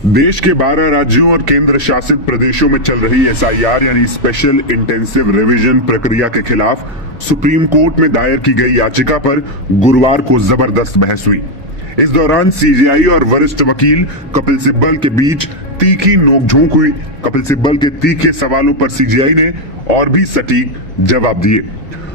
देश के 12 राज्यों और केंद्र शासित प्रदेशों में चल रही एसआईआर यानी स्पेशल इंटेंसिव रिवीजन प्रक्रिया के खिलाफ सुप्रीम कोर्ट में दायर की गई याचिका पर गुरुवार को जबरदस्त बहस हुई। इस दौरान सीजेआई और वरिष्ठ वकील कपिल सिब्बल के बीच तीखी नोकझोंक हुई। कपिल सिब्बल के तीखे सवालों पर सीजेआई ने और भी सटीक जवाब दिए।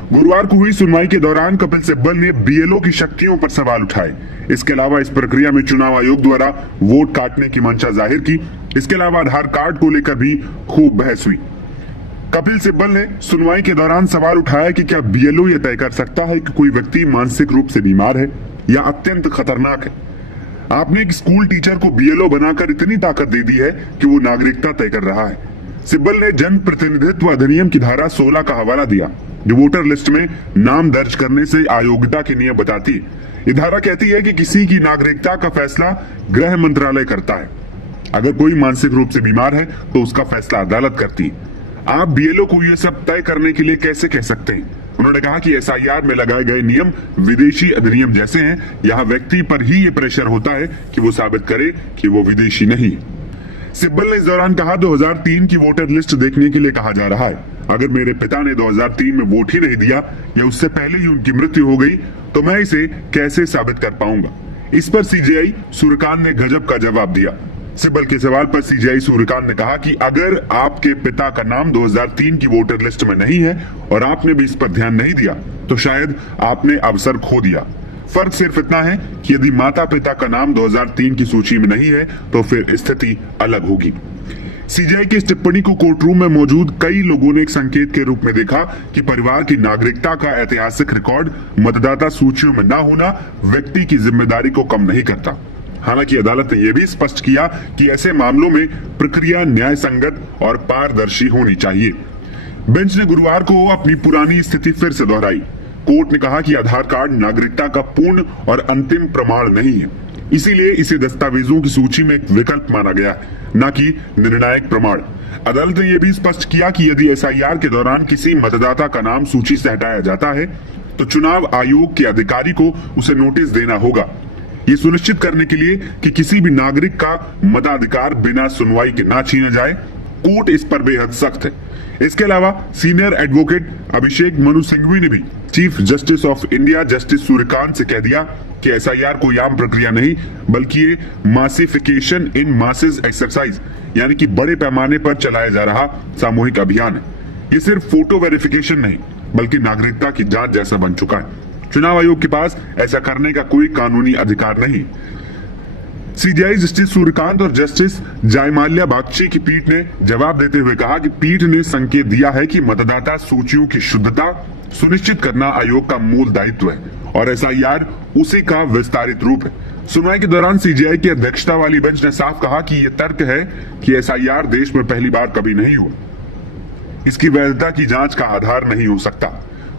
गुरुवार को हुई सुनवाई के दौरान कपिल सिब्बल ने बीएलओ की शक्तियों पर सवाल उठाए। इसके अलावा इस प्रक्रिया में चुनाव आयोग द्वारा वोट काटने की मंशा जाहिर की। इसके अलावा आधार कार्ड को लेकर भी खूब बहस हुई। कपिल सिब्बल ने सुनवाई के दौरान सवाल उठाया कि क्या बीएलओ यह तय कर सकता है कि कोई व्यक्ति मानसिक रूप से बीमार है या अत्यंत खतरनाक है। आपने एक स्कूल टीचर को बीएलओ बनाकर इतनी ताकत दे दी है कि वो नागरिकता तय कर रहा है। सिब्बल ने जन प्रतिनिधित्व अधिनियम की धारा 16 का हवाला दिया, जो वोटर लिस्ट में नाम दर्ज करने से अयोग्यता के नियम बताती है। ये धारा कहती है कि किसी की नागरिकता का फैसला गृह मंत्रालय करता है। अगर कोई मानसिक रूप से बीमार है तो उसका फैसला अदालत करती है। आप बीएलओ को ये सब तय करने के लिए कैसे कह सकते हैं? उन्होंने कहा कि एसआईआर में लगाए गए नियम विदेशी अधिनियम जैसे हैं। यहाँ व्यक्ति पर ही ये प्रेशर होता है कि वो साबित करे कि वो विदेशी नहीं है। सिब्बल ने इस दौरान कहा 2003 की वोटर लिस्ट देखने के लिए कहा जा रहा है। अगर मेरे पिता ने 2003 में वोट ही नहीं दिया या उससे पहले ही उनकी मृत्यु हो गई तो मैं इसे कैसे साबित कर पाऊंगा। इस पर सीजेआई सूर्यकांत ने गजब का जवाब दिया। सिब्बल के सवाल पर सीजेआई सूर्यकांत ने कहा कि अगर आपके पिता का नाम 2003 की वोटर लिस्ट में नहीं है और आपने भी इस पर ध्यान नहीं दिया तो शायद आपने अवसर खो दिया। फर्क सिर्फ इतना है कि यदि माता पिता का नाम 2003 की सूची में नहीं है तो फिर स्थिति अलग होगी। सीजेआई की इस टिप्पणी को कोर्ट रूम में मौजूद कई लोगों ने एक संकेत के रूप में देखा कि परिवार की नागरिकता का ऐतिहासिक रिकॉर्ड मतदाता सूचियों में न होना व्यक्ति की जिम्मेदारी को कम नहीं करता। हालांकि अदालत ने यह भी स्पष्ट किया कि ऐसे मामलों में प्रक्रिया न्याय संगत और पारदर्शी होनी चाहिए। बेंच ने गुरुवार को अपनी पुरानी स्थिति फिर से दोहराई। कोर्ट ने कहा कि आधार कार्ड नागरिकता का पूर्ण और अंतिम प्रमाण नहीं है, इसीलिए इसे दस्तावेजों की सूची में एक विकल्प माना गया है, न कि निर्णायक प्रमाण। अदालत ने यह भी स्पष्ट किया कि यदि एसआईआर के दौरान किसी मतदाता का नाम सूची से हटाया जाता है तो चुनाव आयोग के अधिकारी को उसे नोटिस देना होगा, ये सुनिश्चित करने के लिए कि किसी भी नागरिक का मताधिकार बिना सुनवाई के ना छीना जाए। कोर्ट इस पर बेहद सख्त है। इसके अलावा सीनियर एडवोकेट अभिषेक मनु सिंघवी ने भी chief justice of India justice Suryakant से कह दिया कि एसआईआर कोई आम प्रक्रिया नहीं बल्कि ये मासिफिकेशन इन मासेस एक्सरसाइज यानी कि बड़े पैमाने पर चलाया जा रहा सामूहिक अभियान है। ये सिर्फ फोटो वेरिफिकेशन नहीं बल्कि नागरिकता की जांच जैसा बन चुका है। चुनाव आयोग के पास ऐसा करने का कोई कानूनी अधिकार नहीं। सीजेआई जस्टिस सूर्यकांत और जस्टिस जयमाल्या बागची की पीठ ने जवाब देते हुए कहा कि पीठ ने संकेत दिया है कि मतदाता सूचियों की शुद्धता सुनिश्चित करना आयोग का मूल दायित्व है और एसआईआर उसी का विस्तारित रूप है। सुनवाई के दौरान सीजेआई की अध्यक्षता वाली बेंच ने साफ कहा कि यह तर्क है कि एसआईआर देश में पहली बार कभी नहीं हुआ, इसकी वैधता की जांच का आधार नहीं हो सकता।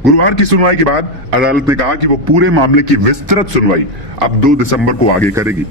गुरुवार की सुनवाई के बाद अदालत ने कहा कि वो पूरे मामले की विस्तृत सुनवाई अब 2 दिसंबर को आगे करेगी।